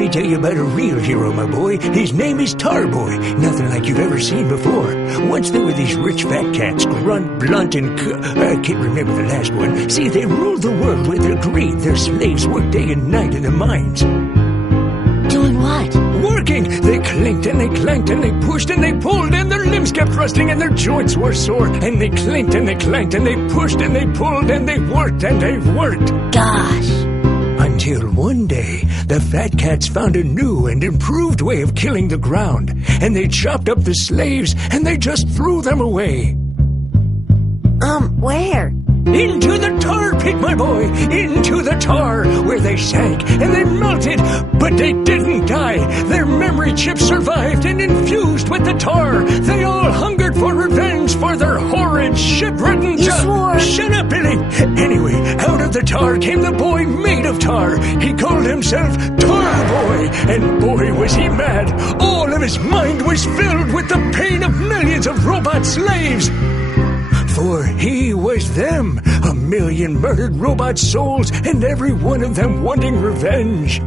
me tell you about a real hero, my boy. His name is Tarboy. Nothing like you've ever seen before. Once there were these rich fat cats, Grunt, Blunt, and I can't remember the last one. See, they ruled the world with their greed. Their slaves worked day and night in the mines. Doing what? Working! They clinked and they clanked and they pushed and they pulled and their limbs kept rusting and their joints were sore. And they clinked and they clanked and they pushed and they pulled and they worked and they worked. Gosh. Until one day, the fat cats found a new and improved way of killing the ground. And they chopped up the slaves and they just threw them away. Where? Into the tar pit, my boy! Into the tar, where they sank and they melted, but they didn't die. Their memory chips survived and infused with the tar. They all hungered for revenge for their horrid, shit-ridden... You swore! Shut up, Billy! Anyway, out of the tar came the boy made of tar. He called himself Tarboy, and boy was he mad. All of his mind was filled with the pain of millions of robot slaves. For he was them, 1,000,000 murdered robot souls, and every one of them wanting revenge.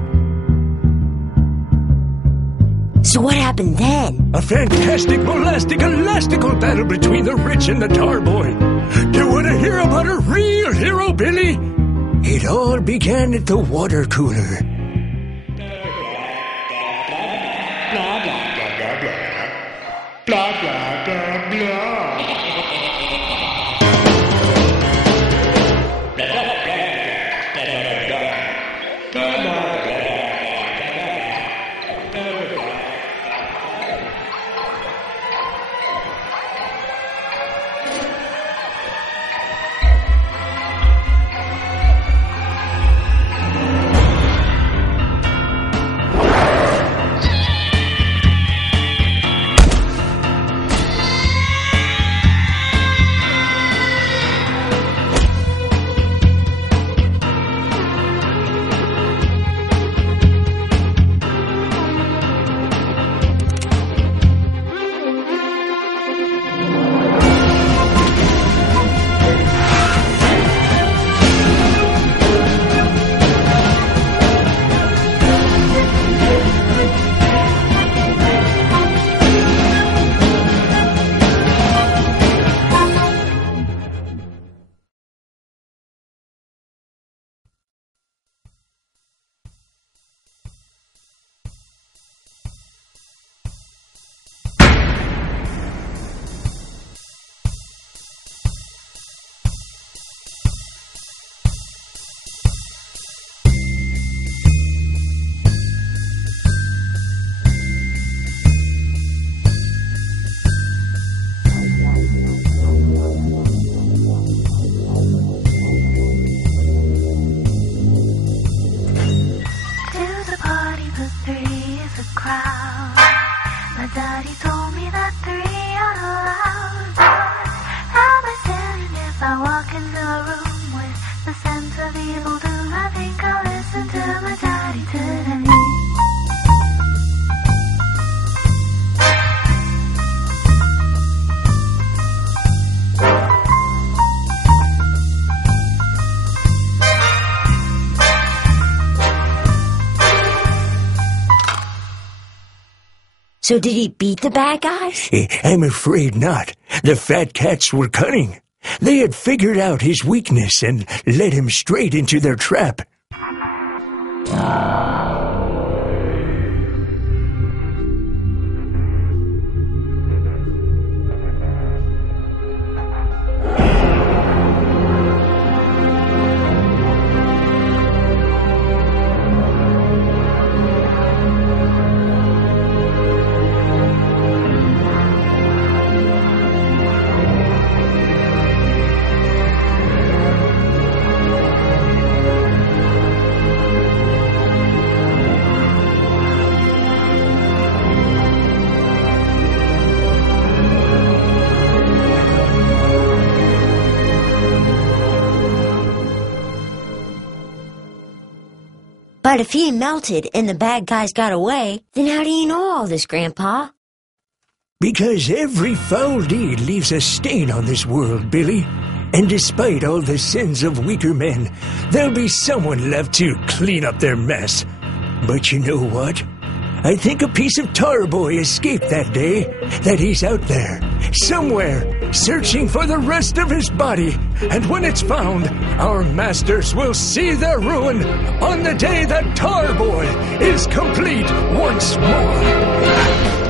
So what happened then? A fantastic, molastic, elastical battle between the rich and the Tarboy. Do you want to hear about a real hero, Billy? It all began at the water cooler. Blah, blah, blah, blah, blah. Blah, blah, blah, blah. So did he beat the bad guys? I'm afraid not. The fat cats were cunning. They had figured out his weakness and led him straight into their trap. But if he melted and the bad guys got away, then how do you know all this, Grandpa? Because every foul deed leaves a stain on this world, Billy. And despite all the sins of weaker men, there'll be someone left to clean up their mess. But you know what? I think a piece of Tarboy escaped that day, that he's out there, somewhere, searching for the rest of his body. And when it's found, our masters will see their ruin on the day that Tarboy is complete once more.